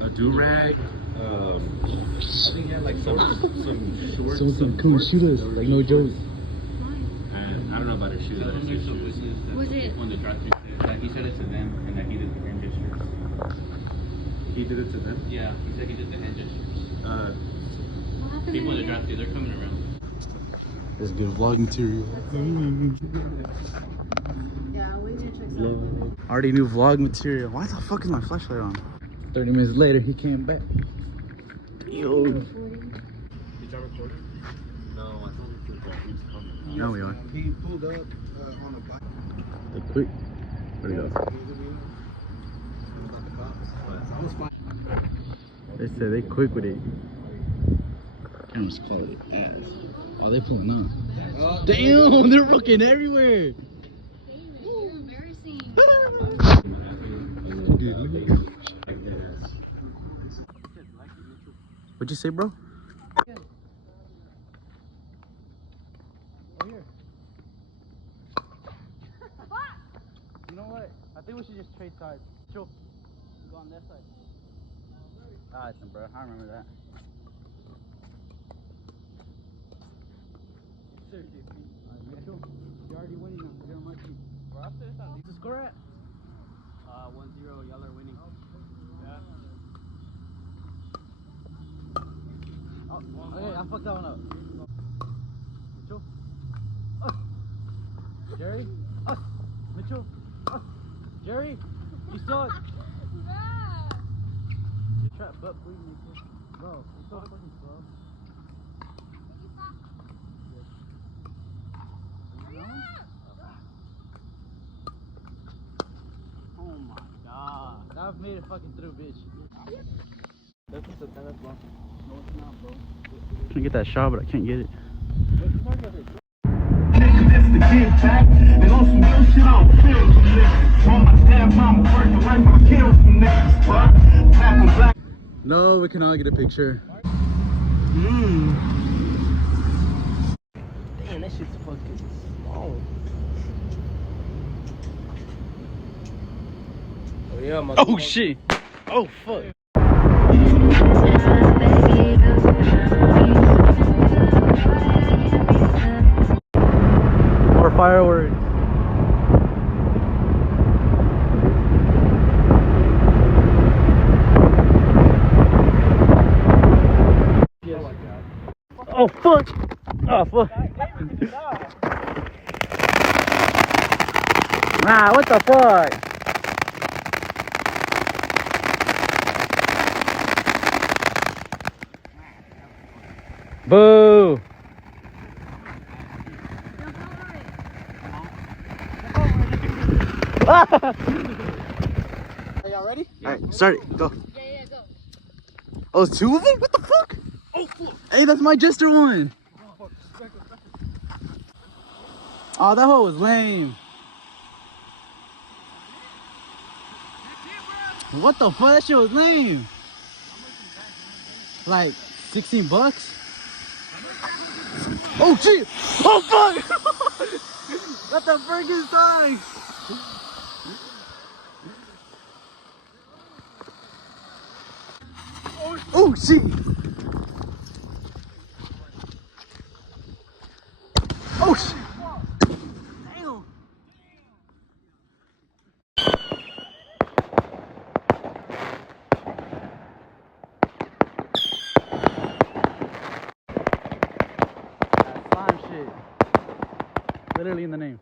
a do-rag. I think he had like some shorts. Someone come shoot us, like no joke. And I don't know about his shoes. Was it? When the drive-thru said that he said it to them and that he did the hand gestures. He did it to them? Yeah, he said he did the hand gestures. People in the drive-thru, they're coming around. That's good vlog material. Yeah, we need to check something. Already knew vlog material. Why the fuck is my flashlight on? 30 minutes later, he came back. Yo. Did y'all record it? No, I told him to he's coming. Now we are. He pulled up on a bike. They quick. Where'd he go? They said they quick with it. Camera's quality ass. Oh, they pulling up. Damn, they're looking everywhere. You're embarrassing. What'd you say, bro? You know what? I think we should just trade sides. Sure. Go on that side. Alright, then, bro. I remember that. Alright, Mitchell. You're already winning now. You're on my team. We're after this. What's the score at? 1-0, y'all are winning. Yeah. Oh, okay, I fucked that one up. Mitchell. Jerry. Mitchell. Jerry. You saw it. You trapped butt bleeding. Bro, you're so fucking slow. Oh my god. I've made it fucking through, bitch. That's just a tennis ball. No, it's not, bro. I'm trying to get that shot, but I can't get it. No, we cannot get a picture. Damn, that shit's fucking small. Oh yeah, my. Oh shit! Oh fuck! More fireworks. Oh fuck! Oh fuck! Nah, what the fuck? Boo! Are y'all ready? Alright, start it. Go. Yeah, go. Oh, it's two of them? What the fuck? Oh, fuck. Hey, that's my jester one. Oh, that hoe was lame. What the fuck? That shit was lame. Like 16 bucks? Oh shit! Oh fuck! That's the freaking sign! Oh shit! Oh shit! Damn! Slime shit. Literally in the name.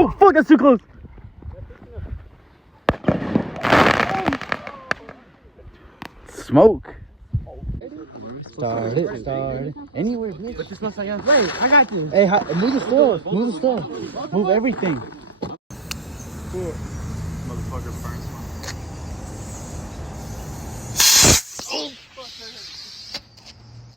Oh fuck, that's too close. Smoke. Start it. Anywhere, bitch. But this looks like us. Wait, I got this. Hey, move the stuff. Move the stuff. Move everything. Motherfucker burns